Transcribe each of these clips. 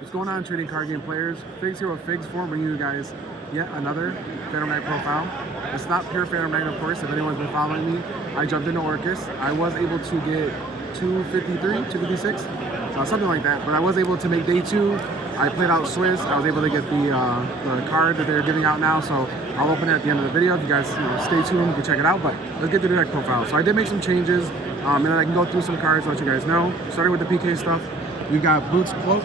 What's going on, trading card game players? Figs here with Figs Form, bringing you guys yet another Phantom Knight profile. It's not pure Phantom Knight, of course. If anyone's been following me, I jumped into Orcust. I was able to get 253, 256, something like that. But I was able to make day 2. I played out Swiss. I was able to get the card that they're giving out now. So I'll open it at the end of the video. If you guys stay tuned, you can check it out. But let's get to the deck profile. So I did make some changes, and then I can go through some cards to let you guys know. Starting with the PK stuff, we've got Boots Cloak,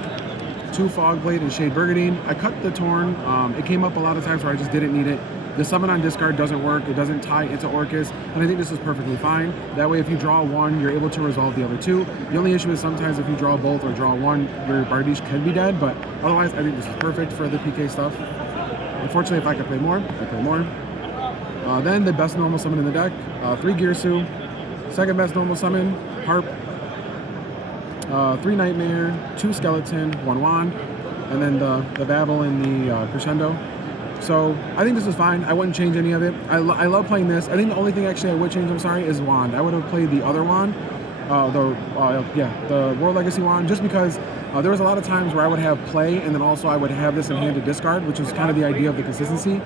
2 Fog Blade and Shade Burgundy. I cut the Torn. It came up a lot of times where I just didn't need it. The summon on discard doesn't work. It doesn't tie into Orcust, and I think this is perfectly fine. That way, if you draw 1, you're able to resolve the other 2. The only issue is sometimes if you draw both or draw 1, your Bardiche can be dead, but otherwise, I think this is perfect for the PK stuff. Unfortunately, if I could play more, I play more. Then the best normal summon in the deck, 3 Girsu. Second best normal summon, Harp. 3 Nightmare, 2 Skeleton, 1 Wand, and then the Babel and the Crescendo. So I think this is fine. I wouldn't change any of it. I love playing this. I think the only thing actually I would change, I'm sorry, is Wand. I would have played the other Wand, the World Legacy Wand, just because there was a lot of times where I would have play, and then also I would have this in hand to discard, which is kind of the idea of the consistency.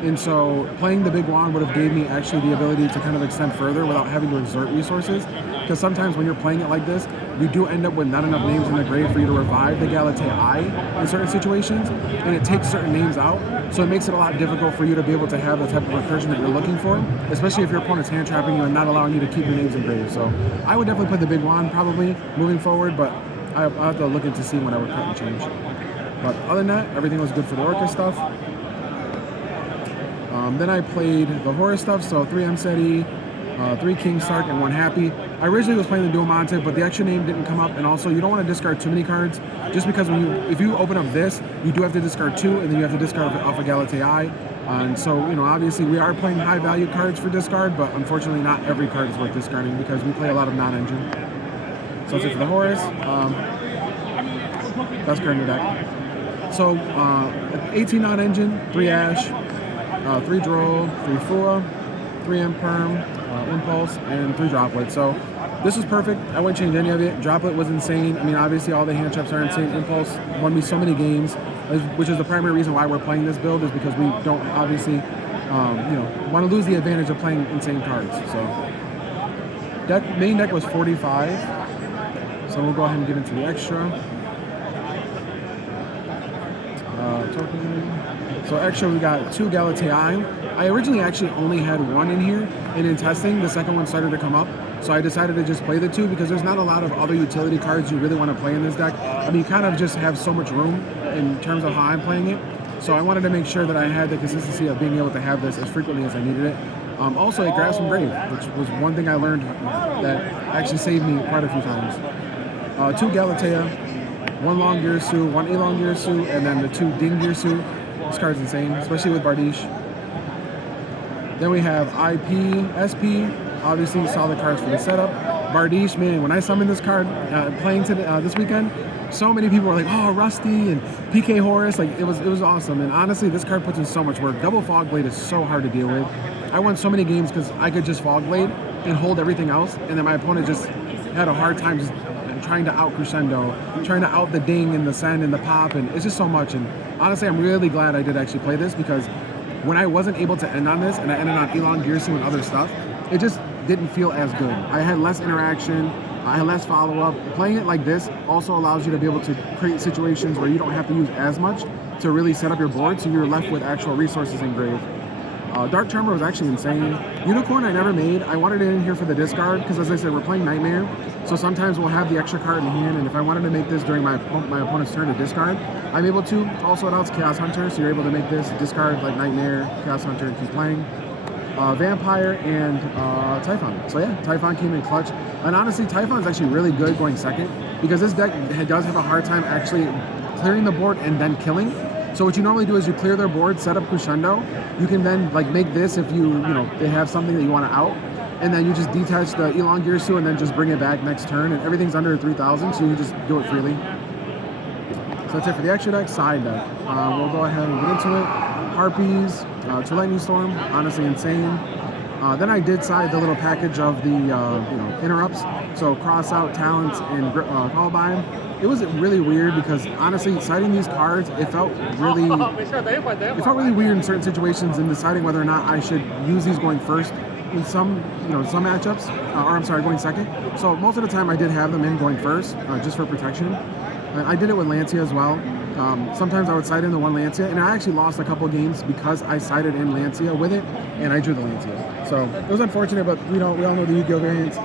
And so playing the big Wand would have gave me actually the ability to kind of extend further without having to exert resources. Because sometimes when you're playing it like this, you do end up with not enough names in the grave for you to revive the Galatea in certain situations, and it takes certain names out. So it makes it a lot difficult for you to be able to have the type of recursion that you're looking for, especially if your opponent's hand trapping you and not allowing you to keep your names in grave. So I would definitely play the big Wand probably moving forward, but I'll have to look into seeing when I would cut and change. But other than that, everything was good for the Orcust stuff. Then I played the Horus stuff, so 3 Mseti, 3 King Sark, and 1 Happy. I originally was playing the Dual Monte, but the extra name didn't come up, and also you don't want to discard too many cards, just because if you open up this, you do have to discard 2, and then you have to discard off a Galatea. And so, obviously we are playing high value cards for discard, but unfortunately not every card is worth discarding because we play a lot of non-engine. So that's it for the Horus. Best card in the deck. So 18 non-engine, 3 Ash, 3 Droll, 3 Fua, 3 Imperm, Impulse, and 3 Droplet. So this was perfect. I wouldn't change any of it. Droplet was insane. I mean, obviously all the hand traps are insane. Impulse won me so many games, which is the primary reason why we're playing this build, is because we don't obviously, want to lose the advantage of playing insane cards. So main deck was 45. So we'll go ahead and get into the extra. Token. So extra, we got 2 Galatea. I originally actually only had 1 in here, and in testing, the second one started to come up. So I decided to just play the 2 because there's not a lot of other utility cards you really want to play in this deck. I mean, you kind of just have so much room in terms of how I'm playing it. So I wanted to make sure that I had the consistency of being able to have this as frequently as I needed it. Also, it grabs from grave, which was one thing I learned that actually saved me quite a few times. 2 Galatea, 1 Long Girsu, 1 Elong Girsu, and then the 2 Ding Girsu. This card's insane, especially with Bardiche. Then we have IP, SP, obviously solid cards for the setup. Bardiche, man, when I summoned this card, playing this weekend, so many people were like, oh, Rusty and PK Horus, like it was awesome. And honestly, this card puts in so much work. Double Fog Blade is so hard to deal with. I won so many games because I could just Fog Blade and hold everything else, and then my opponent just had a hard time just trying to out Crescendo, trying to out the Ding and the Send and the Pop, and it's just so much. And honestly, I'm really glad I did actually play this, because when I wasn't able to end on this and I ended on Elong Girsu and other stuff, it just didn't feel as good. I had less interaction, I had less follow-up. Playing it like this also allows you to be able to create situations where you don't have to use as much to really set up your board, so you're left with actual resources in grave. Dark Charmer was actually insane. Unicorn I never made. I wanted it in here for the discard because, as I said, we're playing Nightmare, so sometimes we'll have the extra card in hand, and if I wanted to make this during my opponent's turn to discard, I'm able to. Also, it outs Chaos Hunter, so you're able to make this discard like Nightmare, Chaos Hunter, and keep playing. Vampire and Typhon. So yeah, Typhon came in clutch, and honestly, Typhon is actually really good going second, because this deck does have a hard time actually clearing the board and then killing. So what you normally do is you clear their board, set up Crescendo. You can then like make this if they have something that you want to out, and then you just detach the Elong Girsu and then just bring it back next turn, and everything's under 3,000, so you can just do it freely. So that's it for the extra deck. Side deck. We'll go ahead and get into it. Harpies, 2 Lightning Storm, honestly insane. Then I did side the little package of the interrupts. So cross out Talents and Callbind. it was really weird because honestly, citing these cards, it felt really weird in certain situations in deciding whether or not I should use these going first in some matchups, or I'm sorry, going second. So most of the time I did have them in going first, just for protection. I did it with Lancia as well. Sometimes I would side in the one Lancia, and I actually lost a couple games because I sided in Lancia with it, and I drew the Lancia. So it was unfortunate, but we all know the Yu-Gi-Oh variants.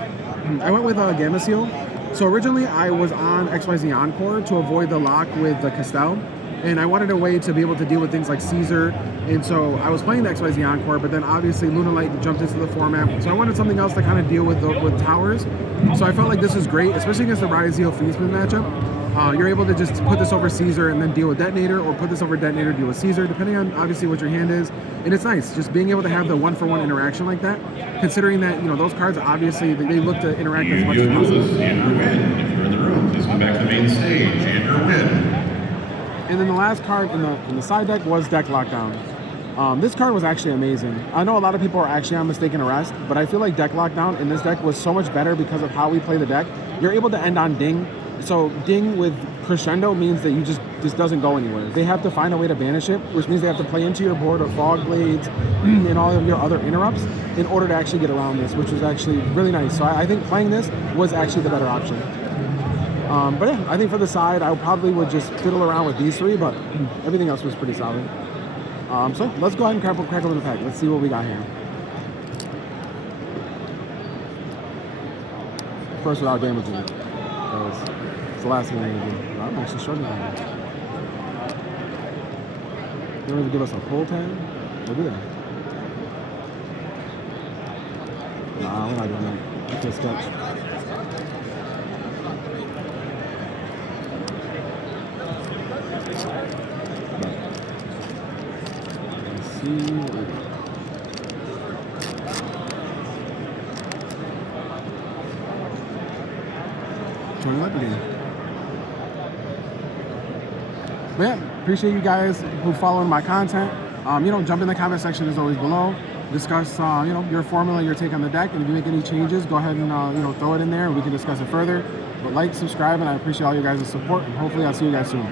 I went with Gamma Seal. So originally I was on XYZ Encore to avoid the lock with the Castell, and I wanted a way to be able to deal with things like Caesar, and so I was playing the XYZ Encore, but then obviously Lunalight jumped into the format, so I wanted something else to kind of deal with towers. So I felt like this is great, especially against the Ryzeo Fiendsmith matchup. You're able to just put this over Caesar and then deal with Detonator, or put this over Detonator, deal with Caesar, depending on obviously what your hand is. And it's nice just being able to have the one-for-one interaction like that, considering that those cards obviously they look to interact as much as possible. Andrew Wynn, if you're in the room, please come back to the main stage. Andrew Wynn. And then the last card in the side deck was Deck Lockdown. This card was actually amazing. I know a lot of people are actually on Mistaken Arrest, but I feel like Deck Lockdown in this deck was so much better because of how we play the deck. You're able to end on Ding. So Ding with Crescendo means that this doesn't go anywhere. They have to find a way to banish it, which means they have to play into your board of Fog Blades and all of your other interrupts in order to actually get around this, which was actually really nice. So I think playing this was actually the better option. But yeah, I think for the side, I probably would just fiddle around with these three, but everything else was pretty solid. So let's go ahead and crack open the pack. Let's see what we got here. First, without damaging it. It's the last thing I'm going to do. I'm actually struggling with it. They don't even give us a pull tag? Or do they? Nah, we're not doing that. It's a sketch. Let's see what we got. Join up again. But yeah, appreciate you guys who following my content. Jump in the comment section as always below. Discuss your formula, your take on the deck, and if you make any changes, go ahead and throw it in there and we can discuss it further. But like, subscribe, and I appreciate all you guys' support, and hopefully I'll see you guys soon.